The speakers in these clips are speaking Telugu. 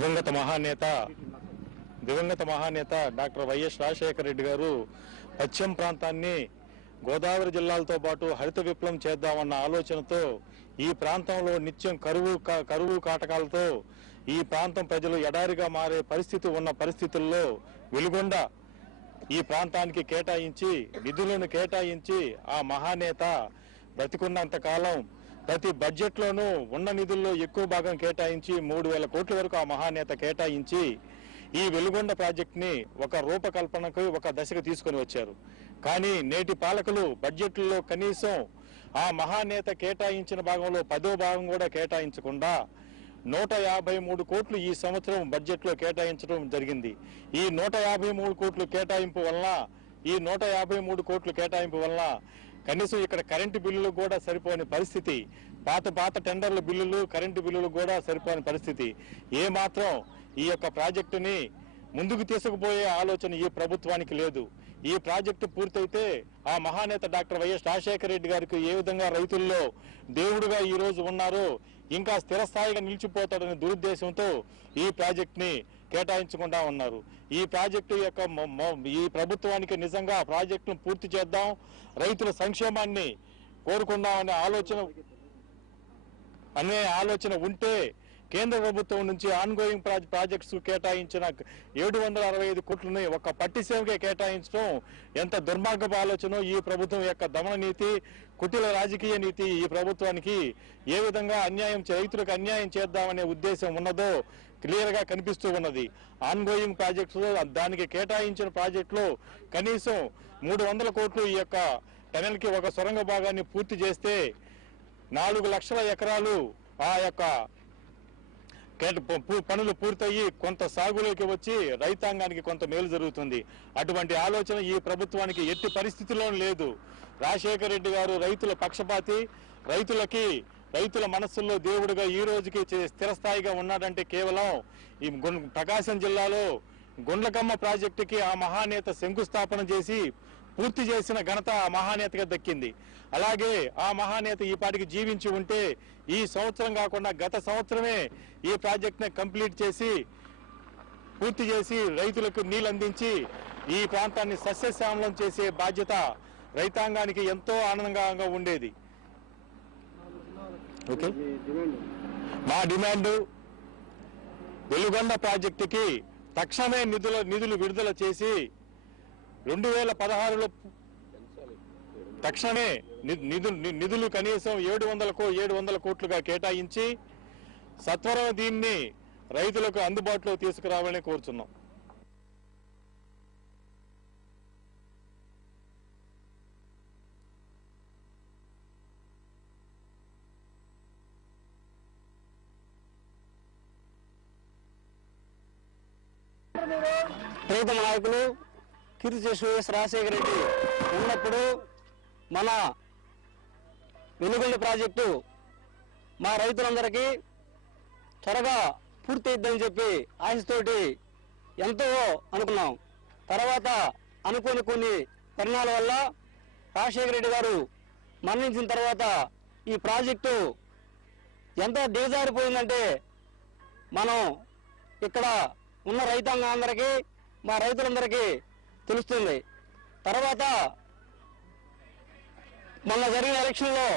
దివంగత మహానేత డాక్టర్ వైఎస్ రాజశేఖర రెడ్డి గారు పశ్చిమ ప్రాంతాన్ని గోదావరి జిల్లాలతో పాటు హరిత విప్లవం చేద్దామన్న ఆలోచనతో ఈ ప్రాంతంలో నిత్యం కరువు కాటకాలతో ఈ ప్రాంతం ప్రజలు ఎడారిగా మారే పరిస్థితి ఉన్న పరిస్థితుల్లో వెలుగొండ ఈ ప్రాంతానికి నిధులను కేటాయించి ఆ మహానేత బ్రతికున్నంత కాలం ప్రతి బడ్జెట్లోనూ ఉన్న నిధుల్లో ఎక్కువ భాగం కేటాయించి 3,000 కోట్ల వరకు ఆ మహానేత కేటాయించి ఈ వెలుగొండ ప్రాజెక్టుని ఒక రూపకల్పనకు ఒక దశకు తీసుకొని వచ్చారు. కానీ నేటి పాలకులు బడ్జెట్లో కనీసం ఆ మహానేత కేటాయించిన భాగంలో 10వ భాగం కూడా కేటాయించకుండా 153 కోట్లు ఈ సంవత్సరం బడ్జెట్లో కేటాయించడం జరిగింది. ఈ 153 కోట్లు కేటాయింపు వలన కనీసం ఇక్కడ కరెంటు బిల్లులు కూడా సరిపోని పరిస్థితి, పాత టెండర్ల బిల్లులు కరెంటు బిల్లులు కూడా సరిపోని పరిస్థితి. ఏమాత్రం ఈ యొక్క ప్రాజెక్టుని ముందుకు తీసుకుపోయే ఆలోచన ఈ ప్రభుత్వానికి లేదు. ఈ ప్రాజెక్టు పూర్తయితే ఆ మహానేత డాక్టర్ వైఎస్ రాజశేఖర రెడ్డి గారికి ఏ విధంగా రైతుల్లో దేవుడుగా ఈ రోజు ఉన్నారో ఇంకా స్థిరస్థాయిగా నిలిచిపోతాడనే దురుద్దేశంతో ఈ ప్రాజెక్టుని కేటాయించకుండా ఉన్నారు. ఈ ప్రాజెక్టు యొక్క ఈ ప్రభుత్వానికి నిజంగా ప్రాజెక్టును పూర్తి చేద్దాం, రైతుల సంక్షేమాన్ని కోరుకుందాం అనే ఆలోచన ఉంటే కేంద్ర ప్రభుత్వం నుంచి ఆన్గోయింగ్ ప్రాజెక్ట్స్ కేటాయించిన 765 కోట్లని ఒక పట్టిసీమకే కేటాయించడం ఎంత దుర్మార్గపు ఆలోచన. ఈ ప్రభుత్వం యొక్క దమన నీతి, కుటిల రాజకీయ నీతి ఈ ప్రభుత్వానికి ఏ విధంగా రైతులకు అన్యాయం చేద్దామనే ఉద్దేశం ఉన్నదో క్లియర్ గా కనిపిస్తూ ఉన్నది. ఆన్గోయింగ్ ప్రాజెక్ట్స్ దానికి కేటాయించిన ప్రాజెక్టులో కనీసం 300 కోట్లు ఈ యొక్క టనెల్ కి ఒక సొరంగ భాగాన్ని పూర్తి చేస్తే 4 లక్షల ఎకరాలు ఆ యొక్క పనులు పూర్తయి కొంత సాగులోకి వచ్చి రైతాంగానికి కొంత మేలు జరుగుతుంది. అటువంటి ఆలోచన ఈ ప్రభుత్వానికి ఎట్టి పరిస్థితుల్లో లేదు. రాజశేఖర రెడ్డి గారు రైతుల పక్షపాతి, రైతుల మనస్సుల్లో దేవుడుగా ఈ రోజుకి స్థిరస్థాయిగా ఉన్నాడంటే కేవలం ఈ ప్రకాశం జిల్లాలో గుండ్లకమ్మ ప్రాజెక్టుకి ఆ మహానేత శంకుస్థాపన చేసి పూర్తి చేసిన ఘనత ఆ మహానేతగా దక్కింది. అలాగే ఆ మహానేత ఈ పాటికి జీవించి ఉంటే ఈ సంవత్సరం కాకుండా గత సంవత్సరమే ఈ ప్రాజెక్ట్ని కంప్లీట్ చేసి పూర్తి చేసి రైతులకు నీళ్ళు అందించి ఈ ప్రాంతాన్ని సస్యశ్యామలం చేసే బాధ్యత రైతాంగానికి ఎంతో ఆనందంగా ఉండేది. ఓకే, మా డిమాండ్ వెలుగొండ ప్రాజెక్టుకి తక్షణమే నిధులు విడుదల చేసి 2016లో తక్షణమే నిధులు కనీసం 700 కోట్లుగా కేటాయించి సత్వరం దీన్ని రైతులకు అందుబాటులో తీసుకురావాలని కోరుతున్నాం. ప్రీతమ నాయకులు కీర్తిశేషులు వైఎస్ రాజశేఖర రెడ్డి ఉన్నప్పుడు మన వెలుగొండ ప్రాజెక్టు మా రైతులందరికీ త్వరగా పూర్తయిద్దని చెప్పి ఆశతోటి ఎంతో అనుకున్నాం. తర్వాత అనుకోని కొన్ని పరిణామాల వల్ల రాజశేఖర రెడ్డి గారు మరణించిన తర్వాత ఈ ప్రాజెక్టు ఎంత దిగజారిపోయిందంటే మనం ఇక్కడ ఉన్న రైతాంగాందరికీ మా రైతులందరికీ తెలుస్తుంది. తర్వాత మొన్న జరిగిన ఎలక్షన్లో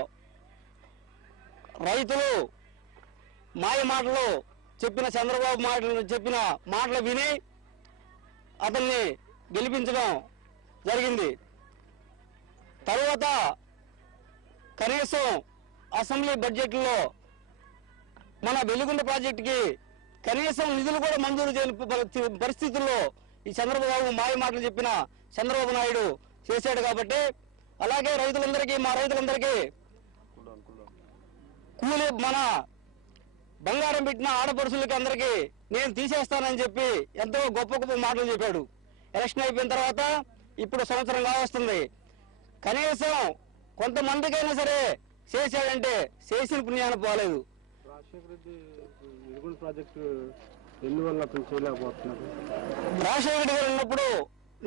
రైతులు మాటలు చంద్రబాబు చెప్పిన మాటలు విని అతన్ని గెలిపించడం జరిగింది. తర్వాత కనీసం అసెంబ్లీ బడ్జెట్లో మన వెలుగొండ ప్రాజెక్టుకి కనీసం నిధులు కూడా మంజూరు చేయని పరిస్థితుల్లో ఈ చంద్రబాబు మాటలు చెప్పిన చంద్రబాబు నాయుడు చేశాడు. కాబట్టి అలాగే మా రైతులందరికీ కూలి మన బంగారం పెట్టిన ఆడపడుచులకి అందరికీ నేను తీసేస్తానని చెప్పి ఎంతో గొప్ప మాటలు చెప్పాడు. ఎలక్షన్ అయిపోయిన తర్వాత ఇప్పుడు సంవత్సరం కావస్తుంది. కనీసం కొంతమందికైనా సరే చేశాడంటే చేసిన పుణ్యాన్ని పోలేదు. రాజశేఖర రెడ్డి గారు ఉన్నప్పుడు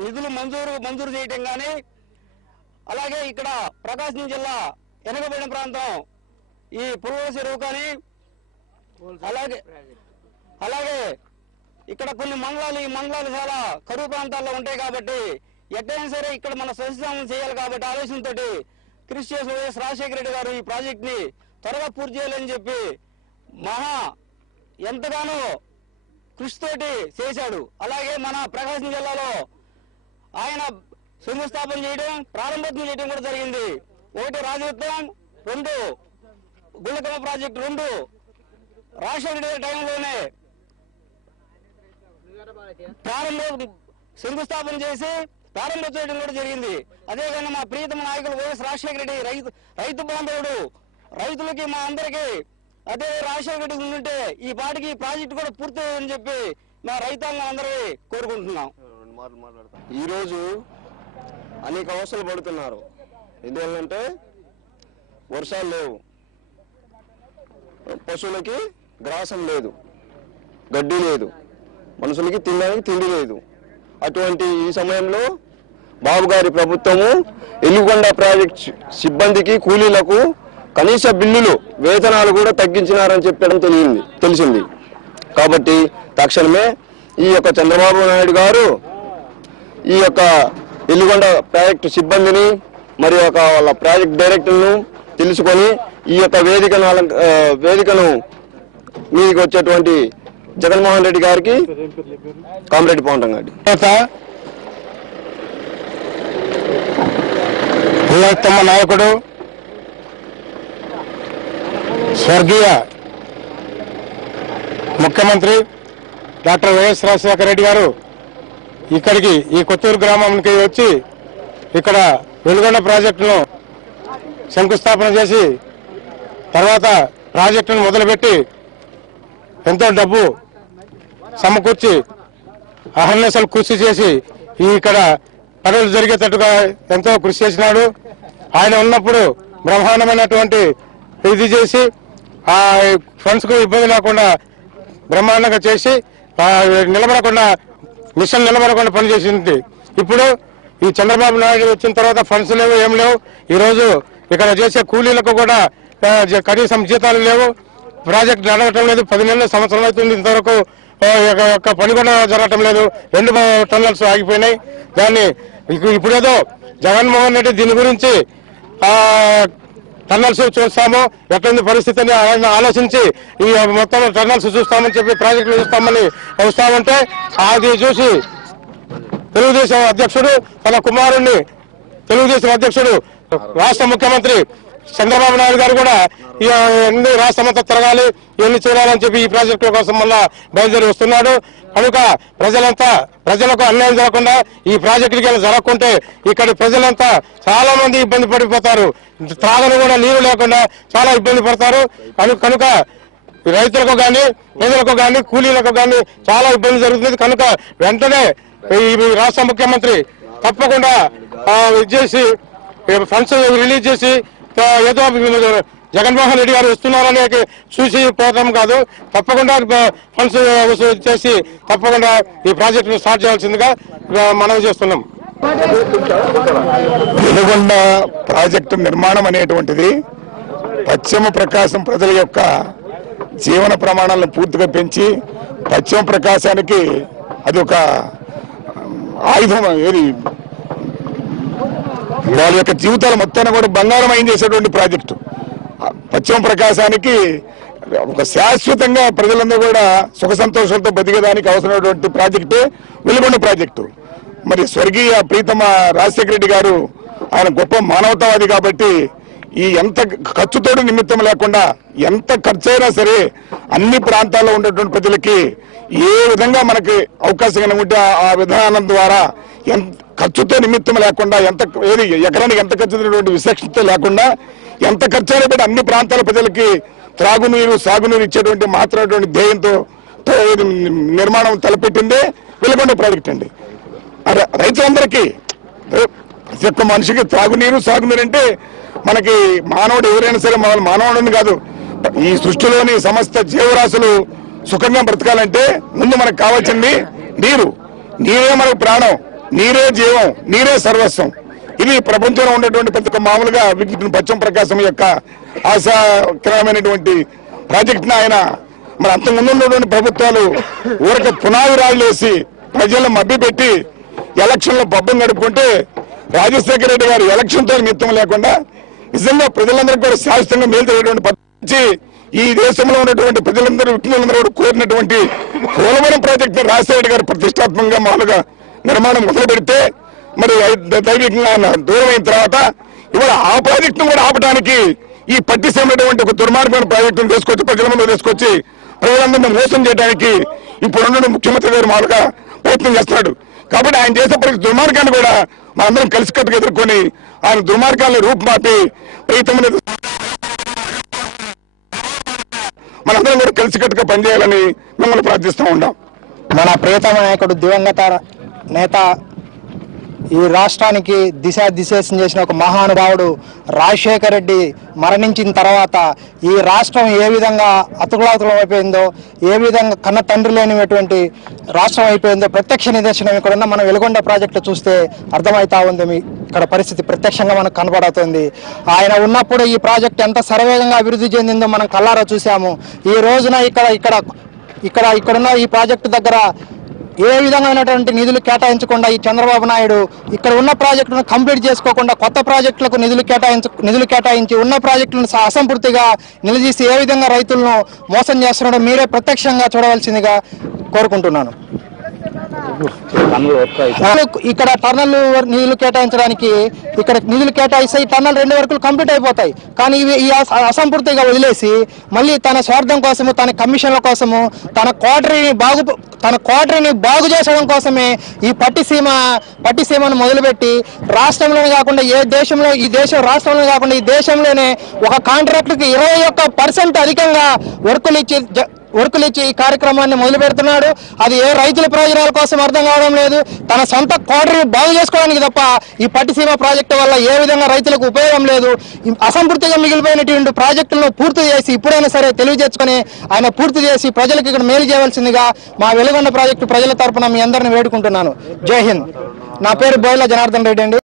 నిధులు మంజూరు చేయటం కానీ, అలాగే ఇక్కడ ప్రకాశం జిల్లా వెనుకబడిన ప్రాంతం ఈ పురుగు చెరువు కానీ, అలాగే ఇక్కడ కొన్ని మండలాలు ఈ మండలాలు చాలా కరువు ప్రాంతాల్లో ఉంటాయి కాబట్టి ఎట్టయినా సరే ఇక్కడ మన సస్యశామం చేయాలి కాబట్టి ఆలోచనతోటి కృషి చేసిన వైఎస్ రాజశేఖర రెడ్డి గారు ఈ ప్రాజెక్ట్ ని త్వరగా పూర్తి చేయాలని చెప్పి ఎంతగానో కృషితోటి చేశాడు. అలాగే మన ప్రకాశం జిల్లాలో ఆయన శంకుస్థాపన చేయడం ప్రారంభోత్సవం చేయడం కూడా జరిగింది. 1 రాజవృత్తం, 2 గుళ్ళకమ్మ ప్రాజెక్టు, 2 రాజశేఖర రెడ్డి టైంలోనే శంకుస్థాపన చేసి ప్రారంభోత్సవం చేయడం కూడా జరిగింది. అదేవిధంగా మా ప్రియతమ నాయకులు వైఎస్ రాజశేఖర రెడ్డి రైతు బాంధవుడు, రైతులకి మా అందరికీ అదే రాజశేఖర రెడ్డి ఉంటే ఈ పాటికి ఈ ప్రాజెక్టు కూడా పూర్తయ్యని చెప్పి మా రైతాంగం అందరికీ కోరుకుంటున్నాం. ఈరోజు అనేక అవసరాలు పడుతున్నారు. ఎందువల్లంటే వర్షాలు లేవు, పశువులకి గ్రాసం లేదు, గడ్డి లేదు, మనుషులకి తినడానికి తిండి లేదు. అటువంటి ఈ సమయంలో బాబు గారి ప్రభుత్వము ఎల్లుగొండ ప్రాజెక్ట్ సిబ్బందికి కూలీలకు కనీస బిల్లులు వేతనాలు కూడా తగ్గించినారని చెప్పడం తెలిసింది. కాబట్టి తక్షణమే ఈ యొక్క చంద్రబాబు నాయుడు గారు ఈ యొక్క ఎల్లుగొండ ప్రాజెక్టు సిబ్బందిని మరి వాళ్ళ ప్రాజెక్ట్ డైరెక్టర్ను తెలుసుకొని ఈ యొక్క వేదికను మీకు వచ్చేటువంటి జగన్మోహన్ రెడ్డి గారికి, కామరెడ్డి పవన్ రెడ్డి ప్రియతమ నాయకుడు స్వర్గీయ ముఖ్యమంత్రి డాక్టర్ వైఎస్ రాజశేఖర రెడ్డి గారు ఇక్కడికి ఈ కొత్తూరు గ్రామానికి వచ్చి ఇక్కడ వెలుగొండ ప్రాజెక్టును శంకుస్థాపన చేసి తర్వాత ప్రాజెక్టును మొదలుపెట్టి ఎంతో డబ్బు సమకూర్చి అహర్నిశలు కృషి చేసి ఇక్కడ పనులు జరిగేటట్టుగా ఎంతో కృషి చేసినాడు. ఆయన ఉన్నప్పుడు బ్రహ్మాండమైనటువంటి ఇది చేసి ఆ ఫండ్స్ కు ఇబ్బంది లేకుండా బ్రహ్మాండంగా చేసి మిషన్ నిలబడకుండా పనిచేసింది. ఇప్పుడు ఈ చంద్రబాబు నాయుడు వచ్చిన తర్వాత ఫండ్స్ లేవు, ఏం లేవు. ఈరోజు ఇక్కడ చేసే కూలీలకు కూడా కనీసం జీతాలు లేవు, ప్రాజెక్ట్ నడవటం లేదు. 10 నెలలు సంవత్సరం అవుతుంది, ఇంతవరకు యొక్క పని కూడా జరగటం లేదు. 2 టన్నల్స్ ఆగిపోయినాయి. దాన్ని ఇప్పుడేదో జగన్మోహన్ రెడ్డి దీని గురించి టన్నల్స్ చూస్తాము, ఎట్లుంది పరిస్థితి అని ఆయన ఆలోచించి ఈ మొత్తం టన్నల్స్ చూస్తామని చెప్పి ప్రాజెక్టులు చూస్తామని వస్తామంటే అది చూసి తెలుగుదేశం అధ్యక్షుడు తన కుమారుణ్ణి తెలుగుదేశం అధ్యక్షుడు రాష్ట్ర ముఖ్యమంత్రి చంద్రబాబు నాయుడు గారు కూడా ఎన్ని రాష్ట్రమంతా తిరగాలి, ఎన్ని చేయాలని చెప్పి ఈ ప్రాజెక్టుల కోసం మళ్ళా బయలుదేరి వస్తున్నాడు. కనుక ప్రజలకు అన్యాయం జరగకుండా ఈ ప్రాజెక్టుకి జరగకుంటే ఇక్కడి ప్రజలంతా చాలా మంది ఇబ్బంది పడిపోతారు. త్రాగను కూడా నీరు లేకుండా చాలా ఇబ్బంది పడతారు. కనుక రైతులకు కానీ, ప్రజలకు కానీ, కూలీలకు కానీ చాలా ఇబ్బంది జరుగుతుంది. కనుక వెంటనే ఈ రాష్ట్ర ముఖ్యమంత్రి తప్పకుండా చేసి ఫండ్స్ రిలీజ్ చేసి ఏదో జగన్మోహన్ రెడ్డి గారు వస్తున్నారని చూసి పోవడం కాదు, తప్పకుండా ఫండ్స్ చేసి తప్పకుండా ఈ ప్రాజెక్టును స్టార్ట్ చేయాల్సిందిగా మనవి చేస్తున్నాం. వెలుగొండ ప్రాజెక్టు నిర్మాణం అనేటువంటిది పశ్చిమ ప్రకాశం ప్రజల యొక్క జీవన ప్రమాణాలను పూర్తిగా పెంచి పశ్చిమ ప్రకాశానికి అది ఒక ఆయుధం, ఏది వాళ్ళ యొక్క జీవితాలు మొత్తాన్ని కూడా బంగారమయం చేసేటువంటి ప్రాజెక్టు. పశ్చిమ ప్రకాశానికి ఒక శాశ్వతంగా ప్రజలందరూ కూడా సుఖ సంతోషాలతో బతికేదానికి అవసరమైనటువంటి ప్రాజెక్టే వెలుగొండ ప్రాజెక్టు. మరి స్వర్గీయ ప్రీతమ రాజశేఖర రెడ్డి గారు ఆయన గొప్ప మానవతావాది కాబట్టి ఈ ఎంత ఖర్చుతోటి నిమిత్తం లేకుండా ఎంత ఖర్చు అయినా సరే అన్ని ప్రాంతాల్లో ఉండేటువంటి ప్రజలకి ఏ విధంగా మనకి అవకాశం ఉంటే ఆ విధానం ద్వారా ఎంత ఖర్చుతో నిమిత్తం లేకుండా ఎకరానికి ఎంత ఖర్చు అయినటువంటి విశేషత లేకుండా ఎంత ఖర్చు అయినా పెట్టి అన్ని ప్రాంతాల ప్రజలకి త్రాగునీరు సాగునీరు ఇచ్చేటువంటి మాత్రమైనటువంటి ధ్యేయంతో నిర్మాణం తలపెట్టిందే వెలుగొండ ప్రాజెక్ట్ అండి. రైతులందరికీ ప్రతి ఒక్క మనిషికి త్రాగునీరు సాగునీరు అంటే మనకి మానవుడు ఎవరైనా సరే మానవుడిని కాదు, ఈ సృష్టిలోని సమస్త జీవరాశులు సుఖంగా బ్రతకాలంటే ముందు మనకు కావాల్సింది నీరు. నీరే మనకు ప్రాణం, నీరే జీవం, నీరే సర్వస్వం. ఇది ప్రపంచంలో ఉన్నటువంటి ప్రతి ఒక్క మామూలుగా పశ్చిమ ప్రకాశం యొక్క ఆశాకరమైనటువంటి ప్రాజెక్టును ఆయన మరి అంత ముందు ఉన్నటువంటి ప్రభుత్వాలు ఊరక పునాది రాళ్ళు వేసి ప్రజలను మభ్యపెట్టి ఎలక్షన్లో పబ్బం గడుపుకుంటే రాజశేఖర రెడ్డి గారు ఎలక్షన్తో నిమిత్తం లేకుండా నిజంగా ప్రజలందరికీ కూడా శాశ్వతంగా మేలు జరిగేటువంటి పద్ధతి ఈ దేశంలో ఉన్నటువంటి ప్రజలందరూ వ్యక్తులందరూ కూడా కోరినటువంటి పోలవరం ప్రాజెక్టు రాజశేఖర గారు ప్రతిష్టాత్మకంగా మామూలుగా నిర్మాణం మొదలు పెడితే మరి దైవికంగా ఆయన దూరం అయిన తర్వాత ఇవాళ ఆ ప్రాజెక్టును కూడా ఆపడానికి ఈ పట్టిసీమైనటువంటి ఒక దుర్మార్గమైన ప్రాజెక్టును తీసుకొచ్చి ప్రజల ముందు తీసుకొచ్చి ప్రజలందరినీ మోసం చేయడానికి ఇప్పుడున్న ముఖ్యమంత్రి గారు మామూలుగా ప్రయత్నం చేస్తున్నాడు. కాబట్టి ఆయన చేసే ప్రతి దుర్మార్గాన్ని కూడా మనందరం కలిసికట్టుగా ఎదుర్కొని ఆయన దుర్మార్గాన్ని రూపుమాపి ప్రీతమైన మనందరం కూడా కలిసికట్టుగా పనిచేయాలని మిమ్మల్ని ప్రార్థిస్తూ ఉన్నాం. మన ప్రియతమ నాయకుడు దివంగత నేత ఈ రాష్ట్రానికి దిశానిర్దేశం చేసిన ఒక మహానుభావుడు రాజశేఖర రెడ్డి మరణించిన తర్వాత ఈ రాష్ట్రం ఏ విధంగా అతుకులాతులం అయిపోయిందో, ఏ విధంగా కన్న తండ్రి లేనిటువంటి రాష్ట్రం అయిపోయిందో ప్రత్యక్ష నిదర్శనం ఇక్కడున్న మన వెలుగొండ ప్రాజెక్టు చూస్తే అర్థమవుతా ఉంది. ఇక్కడ పరిస్థితి ప్రత్యక్షంగా మనకు కనబడుతుంది. ఆయన ఉన్నప్పుడు ఈ ప్రాజెక్టు ఎంత శరవేగంగా అభివృద్ధి చెందిందో మనం కళ్ళారా చూసాము. ఈ రోజున ఇక్కడున్న ఈ ప్రాజెక్టు దగ్గర ఏ విధమైనటువంటి నిధులు కేటాయించకుండా ఈ చంద్రబాబు నాయుడు ఇక్కడ ఉన్న ప్రాజెక్టులను కంప్లీట్ చేసుకోకుండా కొత్త ప్రాజెక్టులకు నిధులు కేటాయించి ఉన్న ప్రాజెక్టులను అసంపూర్తిగా నిలదీసి ఏ విధంగా రైతులను మోసం చేస్తున్నాడో మీరే ప్రత్యక్షంగా చూడవలసిందిగా కోరుకుంటున్నాను. ఇక్కడ టన్నల్ నిధులు కేటాయించడానికి ఇక్కడ నిధులు కేటాయిస్తే ఈ టన్నల్ 2 వర్కులు కంప్లీట్ అయిపోతాయి. కానీ ఇవి ఈ అసంపూర్తిగా వదిలేసి మళ్ళీ తన స్వార్థం కోసము, తన కమిషన్ల కోసము, తన క్వార్టరీని బాగు చేసడం కోసమే ఈ పట్టిసీమను మొదలుపెట్టి రాష్ట్రంలోనే కాకుండా రాష్ట్రంలో కాకుండా ఈ దేశంలోనే ఒక కాంట్రాక్టుకి 21% అధికంగా వర్కులు ఇచ్చి ఈ కార్యక్రమాన్ని మొదలు పెడుతున్నాడు. అది ఏ రైతుల ప్రయోజనాల కోసం అర్థం కావడం లేదు. తన సొంత క్వార్టరీ బాగు చేసుకోవడానికి తప్ప ఈ పట్టిసీమ ప్రాజెక్టు వల్ల ఏ విధంగా రైతులకు ఉపయోగం లేదు. అసంపూర్తిగా మిగిలిపోయినటువంటి ప్రాజెక్టులను పూర్తి చేసి ఇప్పుడైనా సరే తెలివిచేసుకొని ఆయన పూర్తి చేసి ప్రజలకు ఇక్కడ మేలు చేయవలసిందిగా మా వెలుగొండ ప్రాజెక్టు ప్రజల తరపున మీ అందరిని వేడుకుంటున్నాను. జై హింద్. నా పేరు బోయిల జనార్దన్ రెడ్డి అండి.